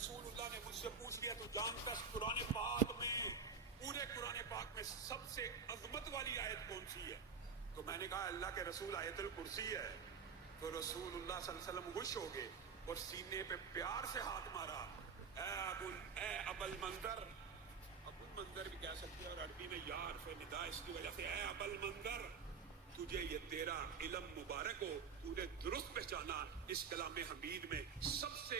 रसूलुल्लाह ने मुझसे पूछ लिया तो जानता कुरान पाक में, पूरे कुरान पाक में सबसे अजमत वाली आयत कौन सी है? तो मैंने कहा अल्लाह के रसूल आयतुल कुर्सी है। तो रसूलुल्लाह सल्लल्लाहु अलैहि वसल्लम खुश हो गए और सीने पे प्यार से हाथ मारा। ए अबल मंदर, अबुल मंदर भी कह सकते हैं और अरबी में यार से निदा इसकी वजह से, ए अबल मंदर तुझे ये तेरा इल्म मुबारक हो, तूने दुरुस्त पहचाना इस कलाम हमीद में सबसे